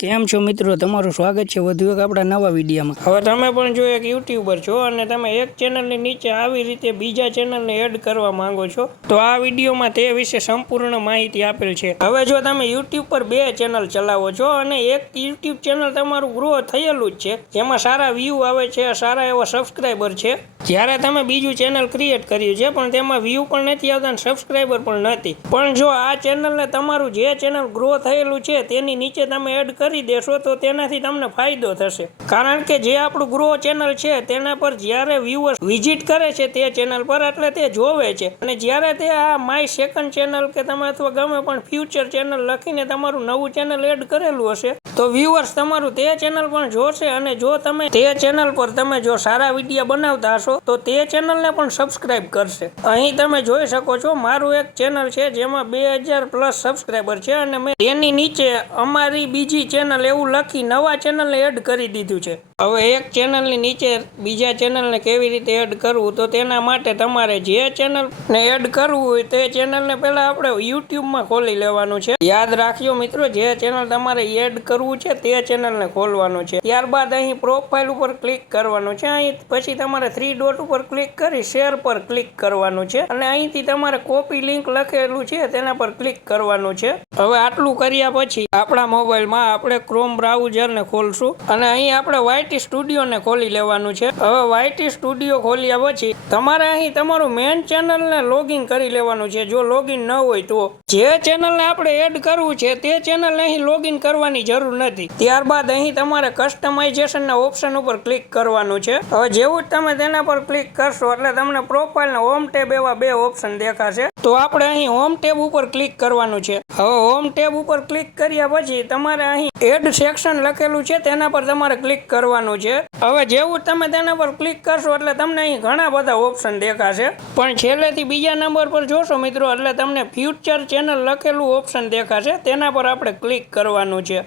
કેમ છો મિત્રો? તમારું સ્વાગત છે વધુ એક આપણા નવા વિડીયોમાં. હવે તમે પણ જો એક યુટ્યુબર છો અને તમે એક ચેનલની નીચે આવી રીતે બીજા ચેનલને એડ કરવા માંગો છો, તો આ વિડીયોમાં તે વિશે સંપૂર્ણ માહિતી આપેલ છે. હવે જો તમે યુટ્યુબ પર બે ચેનલ ચલાવો છો અને એક યુટ્યુબ ચેનલ તમારું ગ્રો થયેલું જ છે, જેમાં સારા વ્યૂ આવે છે, સારા એવા સબસ્ક્રાઈબર છે જ્યારે તમે બીજું ચેનલ ક્રિએટ કર્યું છે, પણ તેમાં વ્યૂ પણ નથી આવતા અને સબસ્ક્રાઈબર પણ નથી. પણ જો આ ચેનલને તમારું જે ચેનલ ગ્રો થયેલું છે, તેની નીચે તમે એડ કરી દેશો, તો તેનાથી તમને ફાયદો થશે. કારણ કે જે આપણું ગ્રો ચેનલ છે, તેના પર જ્યારે વ્યૂઅર્સ વિઝિટ કરે છે તે ચેનલ પર, એટલે તે જોવે છે. અને જ્યારે તે આ માય સેકન્ડ ચેનલ કે તમે અથવા ગમે પણ ફ્યુચર ચેનલ લખીને તમારું નવું ચેનલ એડ કરેલું હશે તો વ્યુઅર્સ તમારું તે ચેનલ પણ જોશે અને જો તમે તે ચેનલ પર તમે જો સારા વિડીયા બનાવતા હશો, તો તે ચેનલને પણ સબસ્ક્રાઇબ કરશે. અહીં તમે જોઈ શકો છો, મારું એક ચેનલ છે જેમાં બે હજાર પ્લસ સબસ્ક્રાઈબર છે અને મેં તેની નીચે અમારી બીજી ચેનલ એવું લખી નવા ચેનલને એડ કરી દીધું છે. હવે એક ચેનલની નીચે બીજા ચેનલને કેવી રીતે એડ કરવું, તો તેના માટે તમારે જે ચેનલને એડ કરવું હોય તે ચેનલને પહેલાં આપણે યુટ્યુબમાં ખોલી લેવાનું છે. યાદ રાખજો મિત્રો, જે ચેનલ તમારે એડ કરવું છે તે ચેનલને ખોલવાનું છે. ત્યારબાદ અહીં પ્રોફાઇલ ઉપર ક્લિક કરવાનું છે. અહીં પછી તમારે થ્રી ડોટ ઉપર ક્લિક કરી શેર પર ક્લિક કરવાનું છે. અને અહીંથી તમારે કોપી લિંક લખેલું છે તેના પર ક્લિક કરવાનું છે. હવે આટલું કર્યા પછી આપણા મોબાઈલમાં આપણે ક્રોમ બ્રાઉઝરને ખોલશું. અને અહીં આપણે વાયટી સ્ટુડિયોને ખોલી લેવાનું છે. હવે વાયટી સ્ટુડિયો ખોલ્યા પછી તમારે અહીં તમારું મેન ચેનલને લોગિન કરી લેવાનું છે. જો લોગિન ન હોય તો જે ચેનલને આપણે એડ કરવું છે, તે ચેનલને અહીં લોગિન કરવાની જરૂર નથી. ત્યારબાદ અહીં તમારે કસ્ટમાઇઝેશનના ઓપ્શન ઉપર ક્લિક કરવાનું છે. હવે જેવું જ તમે તેના પર ક્લિક કરશો એટલે તમને પ્રોફાઇલને હોમ ટેબ એવા બે ઓપ્શન દેખાશે. તો આપણે અહીં હોમ ટેબ ઉપર ક્લિક કરવાનું છે. હવે હોમ ટેબ ઉપર ક્લિક કર્યા પછી તમારે અહીં એડ સેક્શન લખેલું છે, તેના પર તમારે ક્લિક કરવાનું છે. હવે જેવું તમે તેના પર ક્લિક કરશો એટલે તમને અહીં ઘણા બધા ઓપ્શન દેખાશે. પણ છેલ્લેથી બીજા નંબર પર જોશો મિત્રો, એટલે તમને ફ્યુચર ચેનલ લખેલું ઓપ્શન દેખાશે, તેના પર આપણે ક્લિક કરવાનું છે.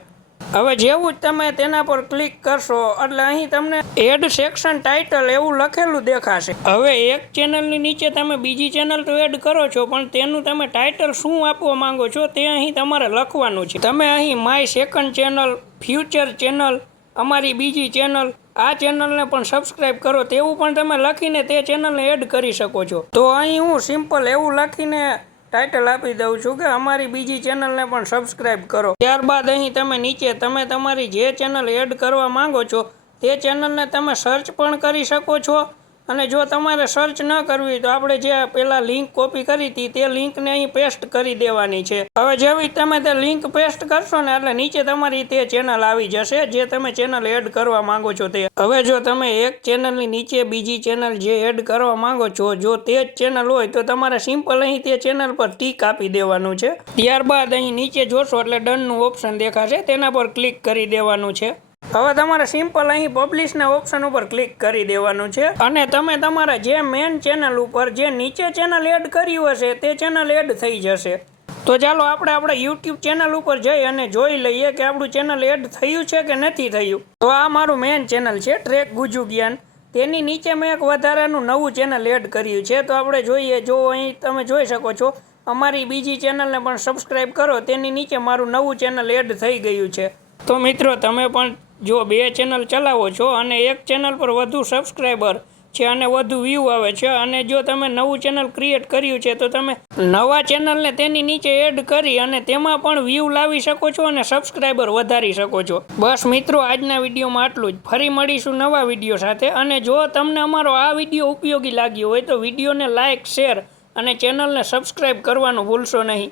હવે જેવું જ તમે તેના પર ક્લિક કરશો, એટલે અહીં તમને એડ સેક્શન ટાઇટલ એવું લખેલું દેખાશે. હવે એક ચેનલની નીચે તમે બીજી ચેનલ તો એડ કરો છો, પણ તેનું તમે ટાઇટલ શું આપવા માંગો છો તે અહીં તમારે લખવાનું છે. તમે અહીં my second channel future channel અમારી બીજી ચેનલ આ ચેનલને પણ સબસ્ક્રાઇબ કરો, તેવું પણ તમે લખીને તે ચેનલને એડ કરી શકો છો. તો અહીં હું સિમ્પલ એવું લખીને ટાઇટલ આપી દઉં છું કે અમારી બીજી ચેનલને પણ સબસ્ક્રાઇબ કરો. ત્યારબાદ અહીં તમે નીચે તમે તમારી જે ચેનલ એડ કરવા માંગો છો, તે ચેનલને તમે સર્ચ પણ કરી શકો છો. અને જો તમારે સર્ચ ન કરવી તો આપણે જે પેલા લિંક કોપી કરી હતી, તે લિંકને અહીં પેસ્ટ કરી દેવાની છે. હવે જેવી તમે તે લિંક પેસ્ટ કરશો ને, એટલે નીચે તમારી તે ચેનલ આવી જશે, જે તમે ચેનલ એડ કરવા માંગો છો તે. હવે જો તમે એક ચેનલની નીચે બીજી ચેનલ જે એડ કરવા માંગો છો, જો તે જ ચેનલ હોય, તો તમારે સિમ્પલ અહીં તે ચેનલ પર ટીક આપી દેવાનું છે. ત્યારબાદ અહીં નીચે જોશો એટલે ડનનું ઓપ્શન દેખાશે, તેના પર ક્લિક કરી દેવાનું છે. હવે તમારે સિમ્પલ અહીં પબ્લિશના ઓપ્શન ઉપર ક્લિક કરી દેવાનું છે. અને તમે તમારા જે મેન ચેનલ ઉપર જે નીચે ચેનલ એડ કર્યું હશે, તે ચેનલ એડ થઈ જશે. તો ચાલો આપણે આપણા યુટ્યુબ ચેનલ ઉપર જઈ અને જોઈ લઈએ કે આપણું ચેનલ એડ થયું છે કે નથી થયું. તો આ મારું મેન ચેનલ છે ટ્રેક ગુજુ જ્ઞાન તેની નીચે મેં એક વધારાનું નવું ચેનલ એડ કર્યું છે. તો આપણે જોઈએ, જો અહીં તમે જોઈ શકો છો, અમારી બીજી ચેનલને પણ સબસ્ક્રાઈબ કરો. તેની નીચે મારું નવું ચેનલ એડ થઈ ગયું છે. તો મિત્રો, તમે પણ જો બે ચેનલ ચલાવો છો અને એક ચેનલ પર વધુ સબસ્ક્રાઈબર છે અને વધુ વ્યૂ આવે છે અને જો તમે નવું ચેનલ ક્રિએટ કર્યું છે, તો તમે નવા ચેનલને તેની નીચે એડ કરી અને તેમાં પણ વ્યૂ લાવી શકો છો અને સબસ્ક્રાઈબર વધારી શકો છો. બસ મિત્રો, આજના વિડીયોમાં આટલું જ. ફરી મળીશું નવા વીડિયો સાથે. અને જો તમને અમારો આ વીડિયો ઉપયોગી લાગ્યો હોય, તો વિડીયોને લાઇક શેર અને ચેનલને સબસ્ક્રાઈબ કરવાનું ભૂલશો નહીં.